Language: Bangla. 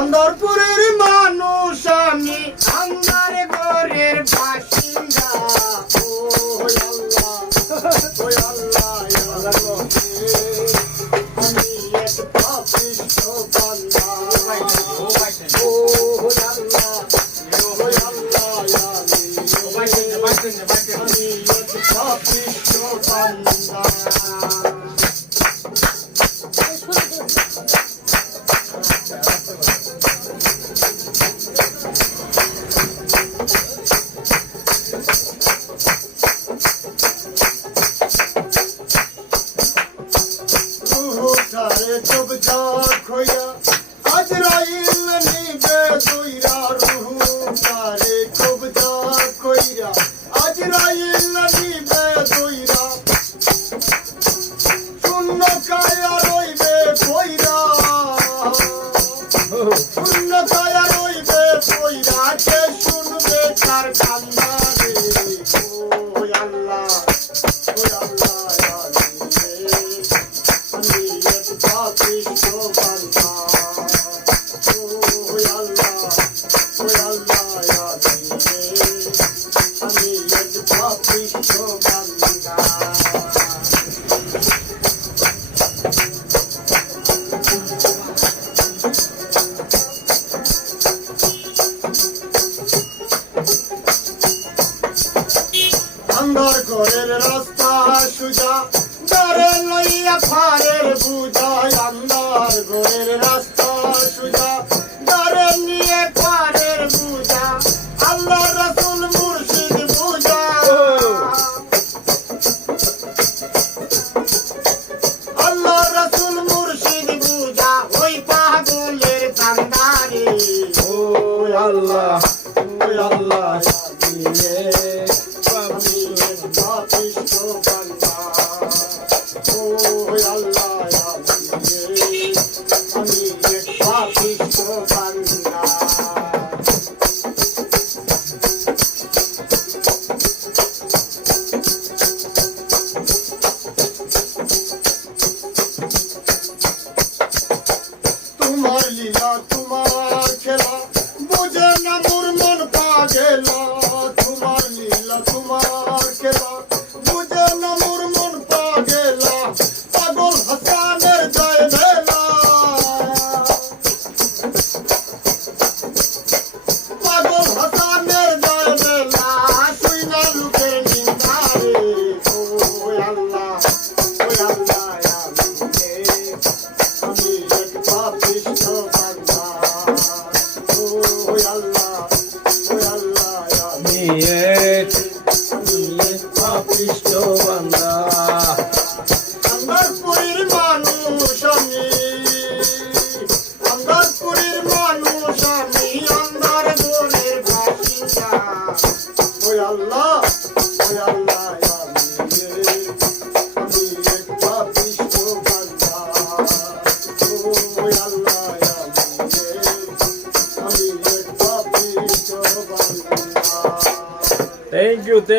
আন্দরপুরের মানুষ আমি, আন্দার ঘরের বাসিন্দা। ও আল্লাহ, ও আল্লাহ, আমি এক পাপিষ্ঠ বান্দা। ও আল্লাহ, ও আল্লাহ, আমি এক পাপিষ্ঠ বান্দা। তারে চোখ খোয়া আজরাইল নিবে দইরা, রুহু তারে চোখ খোয়া আজরাইল নিবে দইরা। শূন্য কায়া রইবে কইরা, শূন্য কায়া রইবে কইরা, কে শুনবে তার কান্না রে। ও আল্লাহ, ও আল্লাহ, আমি এক পাপিষ্ঠ বান্দা। ও আল্লাহ, ও আল্লাহ, আমি এক পাপিষ্ঠ বান্দা। আন্ধার ঘরের রাস্তা সুজা, দারে লইয়া ফারের বুঝা। আন্ধার ঘরের রাস্তা সুজা, দারে নিয়ে ফারের বুঝা। আল্লাহ রাসূল মুর্শিদ বুঝা, আল্লাহ রাসূল মুর্শিদ বুঝা। ওই পাগলের কান্দারে। ও আল্লাহ, ও আল্লাহ, আমি এক পাপিষ্ঠ বান্দা।